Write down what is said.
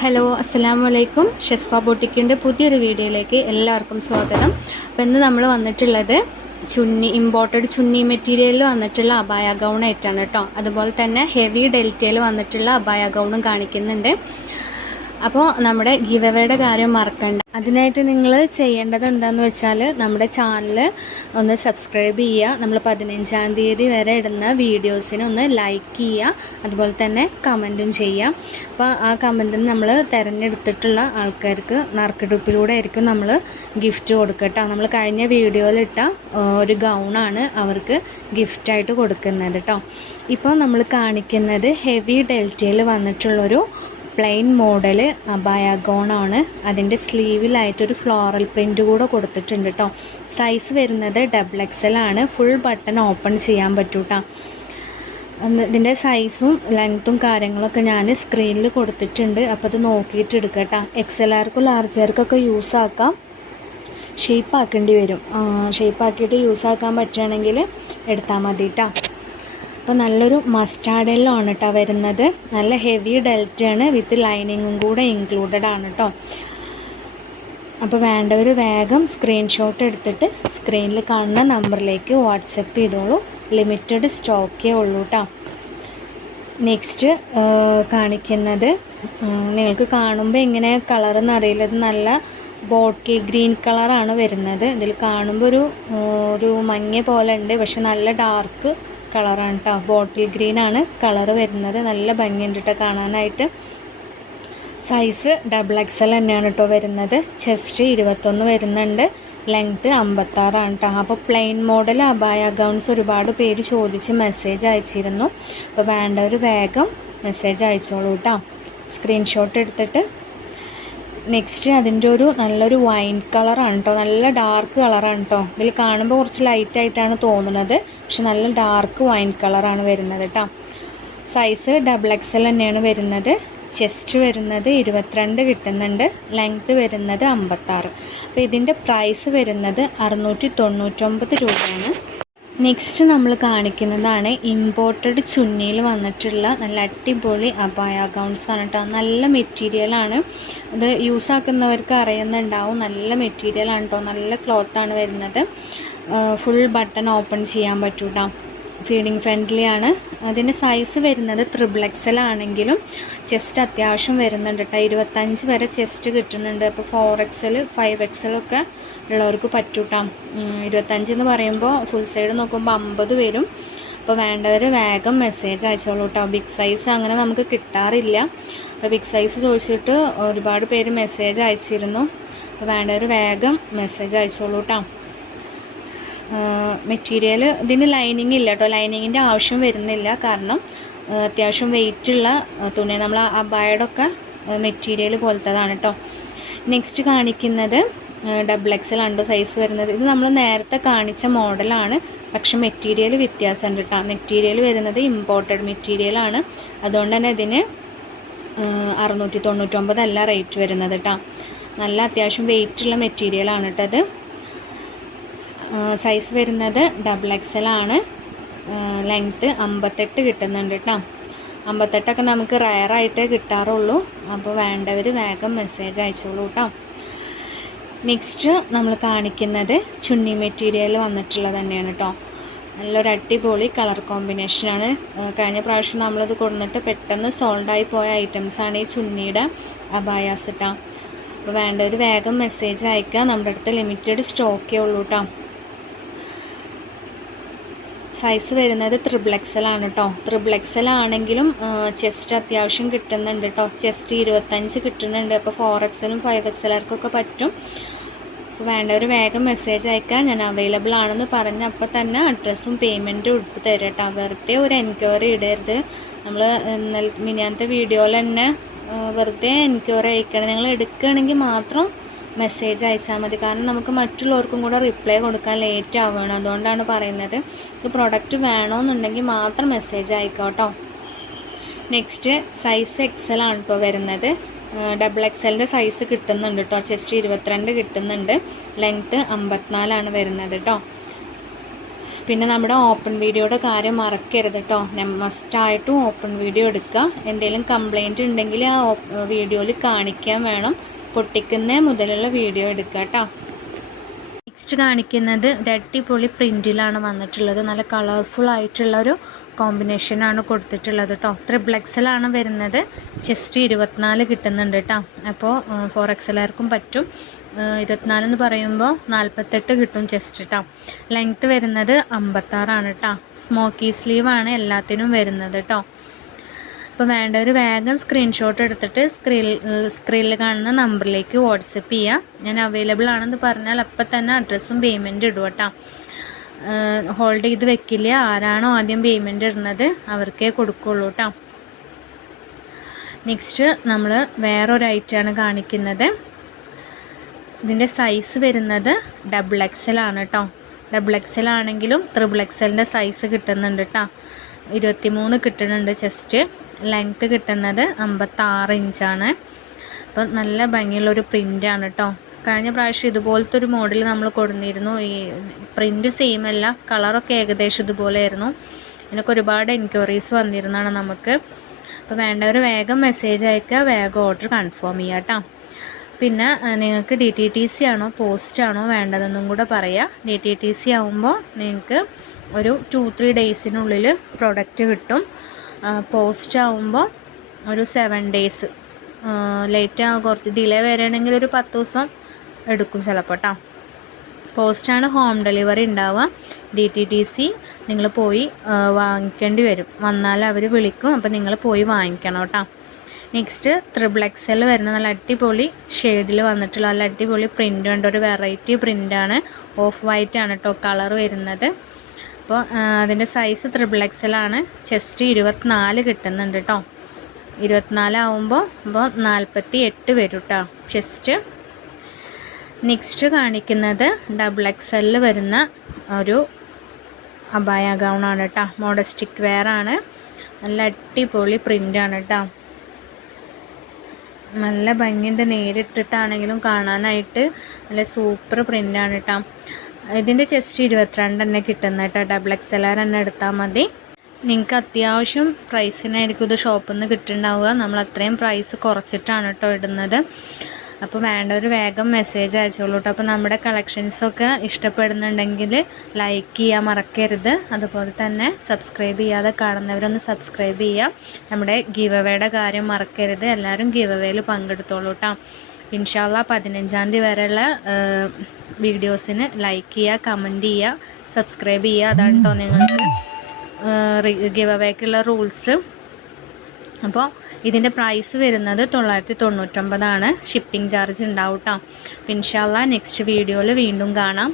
Hello അസ്സലാമു അലൈക്കും. ഷെസ്ഫ ബൊട്ടിക്കിൻ്റെ പുതിയൊരു വീഡിയോയിലേക്ക് എല്ലാവർക്കും സ്വാഗതം. അപ്പോൾ ഇന്ന് നമ്മൾ വന്നിട്ടുള്ളത് ഇമ്പോർട്ടഡ് ചുന്നി മെറ്റീരിയലിൽ വന്നിട്ടുള്ള അബായ ഗൗൺ ആയിട്ടാണ് കേട്ടോ. അതുപോലെ തന്നെ ഹെവി ഡെൽറ്റയിൽ വന്നിട്ടുള്ള അബായ ഗൗണും കാണിക്കുന്നുണ്ട്. അപ്പോൾ നമ്മുടെ ഗിവ് അവേയുടെ കാര്യം മറക്കണ്ട. അതിനായിട്ട് നിങ്ങൾ ചെയ്യേണ്ടത് എന്താണെന്ന് വെച്ചാൽ നമ്മുടെ ചാനൽ ഒന്ന് സബ്സ്ക്രൈബ് ചെയ്യുക. നമ്മൾ 15-ാം തീയതി വരെ ഇടുന്ന വീഡിയോസിന് ഒന്ന് ലൈക്ക് ചെയ്യുക. അതുപോലെ തന്നെ കമൻറ്റും ചെയ്യുക. അപ്പോൾ ആ കമൻറ്റിന് നമ്മൾ തിരഞ്ഞെടുത്തിട്ടുള്ള ആൾക്കാർക്ക് നറുക്കെടുപ്പിലൂടെ ആയിരിക്കും നമ്മൾ ഗിഫ്റ്റ് കൊടുക്കട്ടോ. നമ്മൾ കഴിഞ്ഞ വീഡിയോയിലിട്ട ഒരു ഗൗണാണ് അവർക്ക് ഗിഫ്റ്റായിട്ട് കൊടുക്കുന്നത് കേട്ടോ. ഇപ്പോൾ നമ്മൾ കാണിക്കുന്നത് ഹെവി ഡെൽറ്റയിൽ വന്നിട്ടുള്ളൊരു പ്ലെയിൻ മോഡൽ അബായ ഗൗണാണ്. അതിൻ്റെ സ്ലീവിലായിട്ടൊരു ഫ്ലോറൽ പ്രിൻ്റ് കൂടെ കൊടുത്തിട്ടുണ്ട് കേട്ടോ. സൈസ് വരുന്നത് XXL ആണ്. ഫുൾ ബട്ടൺ ഓപ്പൺ ചെയ്യാൻ പറ്റും കേട്ടോ. ഇതിൻ്റെ സൈസും ലെങ്ത്തും കാര്യങ്ങളൊക്കെ ഞാൻ സ്ക്രീനിൽ കൊടുത്തിട്ടുണ്ട്. അപ്പോൾ അത് നോക്കിയിട്ട് എടുക്കുക കേട്ടോ. XLർക്കും ലാർജർക്കൊക്കെ യൂസ് ആക്കാം. ഷേപ്പ് ആക്കേണ്ടി വരും. ഷേപ്പ് ആക്കിയിട്ട് യൂസ് ആക്കാൻ പറ്റുകയാണെങ്കിൽ എടുത്താൽ മതി കേട്ടോ. അപ്പോൾ നല്ലൊരു മസ്റ്റാർഡ് യെല്ലോ ആണ് കേട്ടോ വരുന്നത്. നല്ല ഹെവി ഡെൽറ്റയാണ് വിത്ത് ലൈനിങ്ങും കൂടെ ഇൻക്ലൂഡഡ് ആണ് കേട്ടോ. അപ്പോൾ വേണ്ടവർ വേഗം സ്ക്രീൻഷോട്ട് എടുത്തിട്ട് സ്ക്രീനിൽ കാണുന്ന നമ്പറിലേക്ക് വാട്സപ്പ് ചെയ്തോളൂ. ലിമിറ്റഡ് സ്റ്റോക്കേ ഉള്ളൂ കേട്ടോ. നെക്സ്റ്റ് കാണിക്കുന്നത് നിങ്ങൾക്ക് കാണുമ്പോൾ എങ്ങനെ കളറെന്ന് അറിയില്ല. ഇത് നല്ല ബോട്ടിൽ ഗ്രീൻ കളറാണ് വരുന്നത്. ഇതിൽ കാണുമ്പോൾ ഒരു മഞ്ഞ പോലെ ഉണ്ട്, പക്ഷെ നല്ല ഡാർക്ക് കളറാണ് കേട്ടോ. ബോട്ടിൽ ഗ്രീൻ ആണ് കളറ് വരുന്നത്. നല്ല ഭംഗിയുണ്ട് കേട്ടോ കാണാനായിട്ട്. സൈസ് XXL തന്നെയാണ് കേട്ടോ വരുന്നത്. ചെസ്റ്റ് 21 വരുന്നുണ്ട്. ലെങ്ത്ത് 56 ആണ് കേട്ടോ. അപ്പോൾ പ്ലെയിൻ മോഡൽ അബായ ഗൗൺസ് ഒരുപാട് പേര് ചോദിച്ച് മെസ്സേജ് അയച്ചിരുന്നു. അപ്പോൾ വേണ്ടവർ വേഗം മെസ്സേജ് അയച്ചോളൂ കേട്ടോ, സ്ക്രീൻഷോട്ട് എടുത്തിട്ട്. നെക്സ്റ്റ് അതിൻ്റെ നല്ലൊരു വൈൻ കളറാണ് കേട്ടോ. നല്ല ഡാർക്ക് കളറാണ് കേട്ടോ. ഇതിൽ കാണുമ്പോൾ കുറച്ച് ലൈറ്റായിട്ടാണ് തോന്നുന്നത്, പക്ഷെ നല്ല ഡാർക്ക് വൈൻ കളറാണ് വരുന്നത് കേട്ടോ. സൈസ് XXL തന്നെയാണ് വരുന്നത്. ചെസ്റ്റ് വരുന്നത് 22 കിട്ടുന്നുണ്ട്. ലെങ്ത്ത് വരുന്നത് 56. അപ്പോൾ ഇതിൻ്റെ പ്രൈസ് വരുന്നത് 699 രൂപയാണ്. നെക്സ്റ്റ് നമ്മൾ കാണിക്കുന്നതാണ് ഇമ്പോർട്ടഡ് ചുന്നിയിൽ വന്നിട്ടുള്ള നല്ല അടിപൊളി അബായ ഗൗൺസ് ആണ് കേട്ടോ. നല്ല മെറ്റീരിയലാണ്. ഇത് യൂസ് ആക്കുന്നവർക്ക് അറിയുന്നുണ്ടാവും. നല്ല മെറ്റീരിയലാണ് കേട്ടോ. നല്ല ക്ലോത്താണ് വരുന്നത്. ഫുൾ ബട്ടൺ ഓപ്പൺ ചെയ്യാൻ പറ്റും കേട്ടോ. ഫീഡിങ് ഫ്രണ്ട്ലി ആണ്. അതിൻ്റെ സൈസ് വരുന്നത് XXL ആണെങ്കിലും ചെസ്റ്റ് അത്യാവശ്യം വരുന്നുണ്ട് കേട്ടോ. 25 വരെ ചെസ്റ്റ് കിട്ടുന്നുണ്ട്. അപ്പോൾ 4XL 5XL ഒക്കെ ഉള്ളവർക്ക് പറ്റും കേട്ടോ. 25 എന്ന് പറയുമ്പോൾ ഫുൾ സൈഡ് നോക്കുമ്പോൾ 50 വരും. അപ്പോൾ വേണ്ടവർ വേഗം മെസ്സേജ് അയച്ചോളൂ കേട്ടോ. ബിഗ് സൈസ് അങ്ങനെ നമുക്ക് കിട്ടാറില്ല. അപ്പോൾ ബിഗ് സൈസ് ചോദിച്ചിട്ട് ഒരുപാട് പേര് മെസ്സേജ് അയച്ചിരുന്നു. അപ്പോൾ വേണ്ടവർ വേഗം മെസ്സേജ് അയച്ചോളൂ കേട്ടോ. മെറ്റീരിയൽ ഇതിന് ലൈനിങ് ഇല്ല കേട്ടോ. ലൈനിങ്ങിൻ്റെ ആവശ്യം വരുന്നില്ല. കാരണം അത്യാവശ്യം വെയിറ്റുള്ള തുണി, നമ്മൾ അബായയുടെ മെറ്റീരിയൽ പോലത്തതാണ് കേട്ടോ. നെക്സ്റ്റ് കാണിക്കുന്നത് XXL ആണ് സൈസ് വരുന്നത്. ഇത് നമ്മൾ നേരത്തെ കാണിച്ച മോഡലാണ്, പക്ഷെ മെറ്റീരിയൽ വ്യത്യാസമുണ്ട് കേട്ടോ. മെറ്റീരിയൽ വരുന്നത് ഇമ്പോർട്ടഡ് മെറ്റീരിയലാണ്. അതുകൊണ്ട് തന്നെ ഇതിന് 699 അല്ല റേറ്റ് വരുന്നത് കേട്ടോ. നല്ല അത്യാവശ്യം വെയിറ്റുള്ള മെറ്റീരിയലാണ് കേട്ടോ ഇത്. സൈസ് വരുന്നത് XXL ആണ്. ലെങ്ത്ത് 58 കിട്ടുന്നുണ്ട് കേട്ടോ. 58 നമുക്ക് റയറായിട്ടേ കിട്ടാറുള്ളൂ. അപ്പോൾ വേണ്ടവർ വേഗം മെസ്സേജ് അയച്ചോളൂ കേട്ടോ. നെക്സ്റ്റ് നമ്മൾ കാണിക്കുന്നത് ചുന്നി മെറ്റീരിയൽ വന്നിട്ടുള്ളത് തന്നെയാണ് കേട്ടോ. നല്ലൊരു അടിപൊളി കളർ കോമ്പിനേഷനാണ്. കഴിഞ്ഞ പ്രാവശ്യം നമ്മളിത് കൊടുത്തിട്ട് പെട്ടെന്ന് സോൾഡായി പോയ ഐറ്റംസാണ് ഈ ചുന്നിയുടെ അബായാസ് കേട്ടോ. അപ്പോൾ വേണ്ടവർ വേഗം മെസ്സേജ് അയക്കുക. നമ്മുടെ അടുത്ത് ലിമിറ്റഡ് സ്റ്റോക്കേ ഉള്ളൂ കേട്ടോ. സൈസ് വരുന്നത് XXL ആണ് കേട്ടോ. XXL ആണെങ്കിലും ചെസ്റ്റ് അത്യാവശ്യം കിട്ടുന്നുണ്ട് കേട്ടോ. ചെസ്റ്റ് 25 കിട്ടുന്നുണ്ട്. അപ്പോൾ 4XLും 5XLർക്കൊക്കെ പറ്റും. അപ്പോൾ വേണ്ടവർ വേഗം മെസ്സേജ് അയക്കുക. ഞാൻ അവൈലബിൾ ആണെന്ന് പറഞ്ഞ അപ്പോൾ തന്നെ അഡ്രസ്സും പേയ്മെൻറ്റും എടുത്ത് തരാം കേട്ടോ. വെറുതെ ഒരു എൻക്വയറി ഇടരുത്. നമ്മൾ മിനിയാന്നത്തെ വീഡിയോയിൽ തന്നെ വെറുതെ എൻക്വയറി അയക്കണം. നിങ്ങൾ എടുക്കുകയാണെങ്കിൽ മാത്രം മെസ്സേജ് അയച്ചാൽ മതി. കാരണം നമുക്ക് മറ്റുള്ളവർക്കും കൂടെ റിപ്ലൈ കൊടുക്കാൻ ലേറ്റ് ആവുകയാണ്. അതുകൊണ്ടാണ് പറയുന്നത്. ഇത് പ്രൊഡക്റ്റ് വേണമെന്നുണ്ടെങ്കിൽ മാത്രം മെസ്സേജ് അയക്കാം കേട്ടോ. നെക്സ്റ്റ് സൈസ് XL ആണ് ഇപ്പോൾ വരുന്നത്. XXLൻ്റെ സൈസ് കിട്ടുന്നുണ്ട് കേട്ടോ. ചെസ്റ്റ് 22 കിട്ടുന്നുണ്ട്. ലെങ്ത്ത് 54 ആണ് വരുന്നത് കേട്ടോ. പിന്നെ നമ്മുടെ ഓപ്പൺ വീഡിയോയുടെ കാര്യം മറക്കരുത് കേട്ടോ. മസ്റ്റായിട്ടും ഓപ്പൺ വീഡിയോ എടുക്കുക. എന്തെങ്കിലും കംപ്ലൈൻറ്റ് ഉണ്ടെങ്കിൽ ആ വീഡിയോയിൽ കാണിക്കാൻ വേണം. പൊട്ടിക്കുന്ന മുതലുള്ള വീഡിയോ എടുക്കുക കേട്ടോ. നെക്സ്റ്റ് കാണിക്കുന്നത് ഒരു അടിപൊളി പ്രിൻറ്റിലാണ് വന്നിട്ടുള്ളത്. നല്ല കളർഫുൾ ആയിട്ടുള്ളൊരു കോമ്പിനേഷനാണ് കൊടുത്തിട്ടുള്ളത് കേട്ടോ. XXL ആണ് വരുന്നത്. ചെസ്റ്റ് 24 കിട്ടുന്നുണ്ട് കേട്ടോ. അപ്പോൾ 4XLർക്കും പറ്റും. 24 എന്ന് പറയുമ്പോൾ 48 കിട്ടും ചെസ്റ്റ് കേട്ടോ. ലെങ്ത്ത് വരുന്നത് 56 ആണ് കേട്ടോ. സ്മോക്കി സ്ലീവാണ് എല്ലാത്തിനും വരുന്നത് കേട്ടോ. അപ്പോൾ വേണ്ടവർ വേഗം സ്ക്രീൻഷോട്ട് എടുത്തിട്ട് സ്ക്രീനിൽ കാണുന്ന നമ്പറിലേക്ക് വാട്സപ്പ് ചെയ്യുക. ഞാൻ അവൈലബിൾ ആണെന്ന് പറഞ്ഞാൽ അപ്പം തന്നെ അഡ്രസ്സും പേയ്മെൻറ്റ് ഇടും കേട്ടോ. ഹോൾഡ് ചെയ്ത് വെക്കില്ല. ആരാണോ ആദ്യം പേയ്മെൻറ്റ് ഇടുന്നത് അവർക്കേ കൊടുക്കുള്ളൂ കേട്ടോ. നെക്സ്റ്റ് നമ്മൾ വേറൊരു ഐറ്റമാണ് കാണിക്കുന്നത്. ഇതിൻ്റെ സൈസ് വരുന്നത് XXL ആണ് കേട്ടോ. XXL ആണെങ്കിലും XXLൻ്റെ സൈസ് കിട്ടുന്നുണ്ട് കേട്ടോ. 23 കിട്ടുന്നുണ്ട് ചെസ്റ്റ്. ലെങ്ത്ത് കിട്ടുന്നത് 56 ഇഞ്ചാണ്. അപ്പം നല്ല ഭംഗിയുള്ളൊരു പ്രിൻ്റാണ് കേട്ടോ. കഴിഞ്ഞ പ്രാവശ്യം ഇതുപോലത്തെ ഒരു മോഡൽ നമ്മൾ കൊടുന്നിരുന്നു. ഈ പ്രിൻ്റ് സെയിം അല്ല, കളറൊക്കെ ഏകദേശം ഇതുപോലെ ആയിരുന്നു. ഇതിനൊക്കെ ഒരുപാട് എൻക്വയറീസ് വന്നിരുന്നതാണ് നമുക്ക്. അപ്പോൾ വേണ്ടവർ വേഗം മെസ്സേജ് അയക്കുക, വേഗം ഓർഡർ കൺഫേം ചെയ്യുക കേട്ടോ. പിന്നെ നിങ്ങൾക്ക് DTTC ആണോ പോസ്റ്റാണോ വേണ്ടതെന്നും കൂടെ പറയാം. DTTC ആകുമ്പോൾ നിങ്ങൾക്ക് ഒരു 2-3 ഡേയ്സിനുള്ളിൽ പ്രൊഡക്റ്റ് കിട്ടും. പോസ്റ്റ് ആകുമ്പോൾ ഒരു 7 ഡേയ്സ് ലേറ്റ് ആകും. കുറച്ച് ഡിലേ വരികയാണെങ്കിൽ ഒരു 10 ദിവസം എടുക്കും ചിലപ്പോൾ കേട്ടോ. പോസ്റ്റാണ് ഹോം ഡെലിവറി ഉണ്ടാവുക. DTTC നിങ്ങൾ പോയി വാങ്ങിക്കേണ്ടി വരും. വന്നാൽ അവർ വിളിക്കും. അപ്പോൾ നിങ്ങൾ പോയി വാങ്ങിക്കണം കേട്ടോ. നെക്സ്റ്റ് XXL വരുന്ന നല്ല അടിപൊളി ഷെയ്ഡിൽ വന്നിട്ടുള്ള നല്ല അടിപൊളി പ്രിൻ്റ് ഉണ്ട്. ഒരു വെറൈറ്റി പ്രിൻ്റാണ്. ഓഫ് വൈറ്റ് ആണ് കേട്ടോ കളർ വരുന്നത്. അപ്പോൾ അതിൻ്റെ സൈസ് XXL ആണ്. ചെസ്റ്റ് 24 കിട്ടുന്നുണ്ട് കേട്ടോ. 24 ആവുമ്പോൾ 48 വരും കേട്ടോ ചെസ്റ്റ്. നെക്സ്റ്റ് കാണിക്കുന്നത് XXL വരുന്ന ഒരു അബായ ഗൗണാണ് കേട്ടോ. മോഡസ്റ്റിക് വെയർ ആണ്. നല്ല അടിപൊളി പ്രിൻ്റാണ് കേട്ടോ. നല്ല ഭംഗിയുണ്ട്. നേരിട്ടിട്ടാണെങ്കിലും കാണാനായിട്ട് നല്ല സൂപ്പർ പ്രിൻ്റാണ് കേട്ടോ. ഇതിൻ്റെ ചെസ്റ്റ് 22 തന്നെ കിട്ടുന്ന കേട്ടോ. XXL തന്നെ എടുത്താൽ മതി. നിങ്ങൾക്ക് അത്യാവശ്യം പ്രൈസിനായിരിക്കും ഇത് ഷോപ്പിൽ നിന്ന് കിട്ടുന്നുണ്ടാവുക. നമ്മൾ അത്രയും പ്രൈസ് കുറച്ചിട്ടാണ് കേട്ടോ ഇടുന്നത്. അപ്പോൾ വേണ്ടവർ വേഗം മെസ്സേജ് അയച്ചോളൂ കേട്ടോ. അപ്പോൾ നമ്മുടെ കളക്ഷൻസൊക്കെ ഇഷ്ടപ്പെടുന്നുണ്ടെങ്കിൽ ലൈക്ക് ചെയ്യാൻ മറക്കരുത്. അതുപോലെ തന്നെ സബ്സ്ക്രൈബ് ചെയ്യാതെ കാണുന്നവരൊന്ന് സബ്സ്ക്രൈബ് ചെയ്യുക. നമ്മുടെ ഗിവ് അവേയുടെ കാര്യം മറക്കരുത്. എല്ലാവരും ഗിവ് അവേയിൽ പങ്കെടുത്തോളൂ കേട്ടോ. ഇൻഷാല്ലാ 15-ാം തീയതി വരെയുള്ള വീഡിയോസിന് ലൈക്ക് ചെയ്യുക, കമൻറ്റ് ചെയ്യുക, സബ്സ്ക്രൈബ് ചെയ്യുക. അതാണ് കേട്ടോ നിങ്ങൾക്ക് ഗിവ് അവേക്കുള്ള റൂൾസ്. അപ്പോൾ ഇതിൻ്റെ പ്രൈസ് വരുന്നത് 999 ആണ്. ഷിപ്പിംഗ് ചാർജ് ഉണ്ടാവും കേട്ടോ. ഇൻഷാല്ലാ നെക്സ്റ്റ് വീഡിയോയിൽ വീണ്ടും കാണാം.